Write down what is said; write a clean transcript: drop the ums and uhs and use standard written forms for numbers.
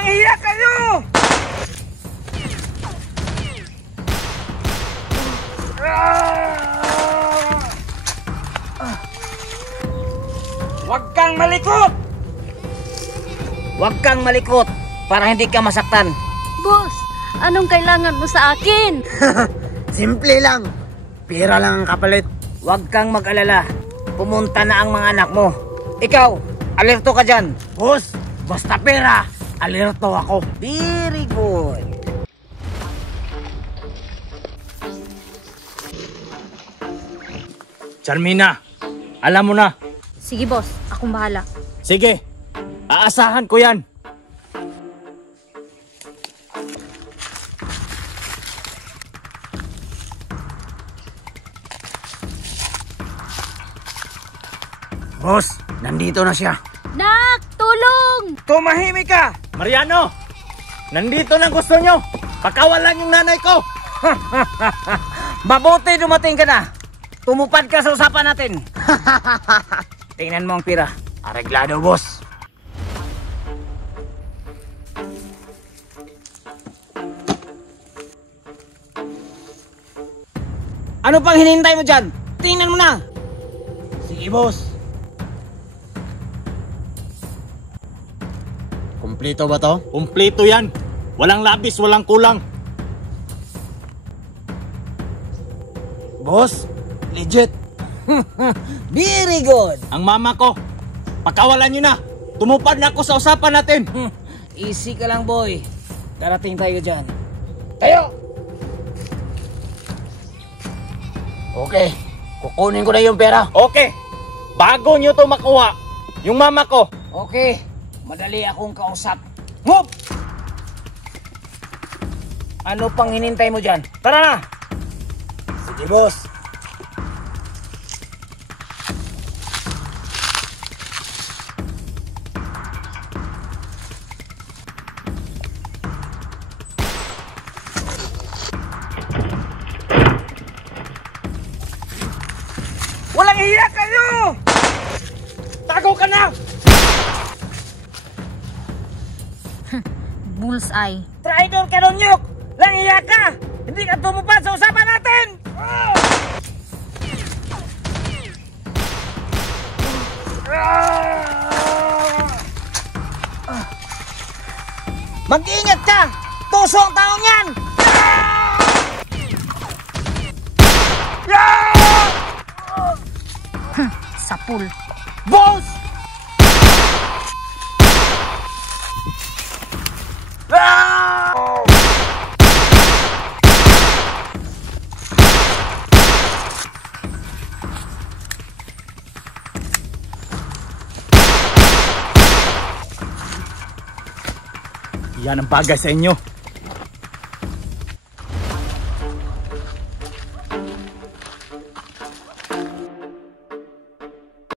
Walang hiya kayo! Huwag kang malikot! Huwag kang malikot para hindi ka masaktan. Boss, anong kailangan mo sa akin? Simple lang. Pera lang ang kapalit. Huwag kang mag-alala. Pumunta na ang mga anak mo. Ikaw, alerto ka dyan. Boss, basta pera, alerto ako. Very good. Charmina, alam mo na. Sige boss, akong bahala. Sige, aasahan ko yan. Boss, nandito na siya. Nak, tulong! Tumahimik ka! Mariano, nandito na gusto nyo. Pakawalan yung nanay ko. Mabuti dumating ka na. Tumupad ka sa usapan natin. Tingnan mo ang pira. Areglado, boss. Ano pang hinihintay mo dyan? Tingnan mo na. Sige, boss. Kumpleto ba to? Kumpleto yan. Walang labis, walang kulang. Boss, legit. Very good. Ang mama ko, pakawalan nyo na. Tumupad na ako sa usapan natin. Easy ka lang, boy. Darating tayo dyan. Tayo! Okay, kukunin ko na yung pera. Okay, bago nyo to makuha, yung mama ko. Okay, madali akong kausap. Move! Ano pang hinintay mo dyan? Tara na! Sige, boss. Walang hiya kayo! Tago ka na! Bullseye. Traitor ka nun, Nyok! Walang hiya ka! Hindi ka tumupad sa usapan natin! Mag-ingat ka! Tuso ang taong yan! Sapul. Boss! Yan ang bagay sa inyo.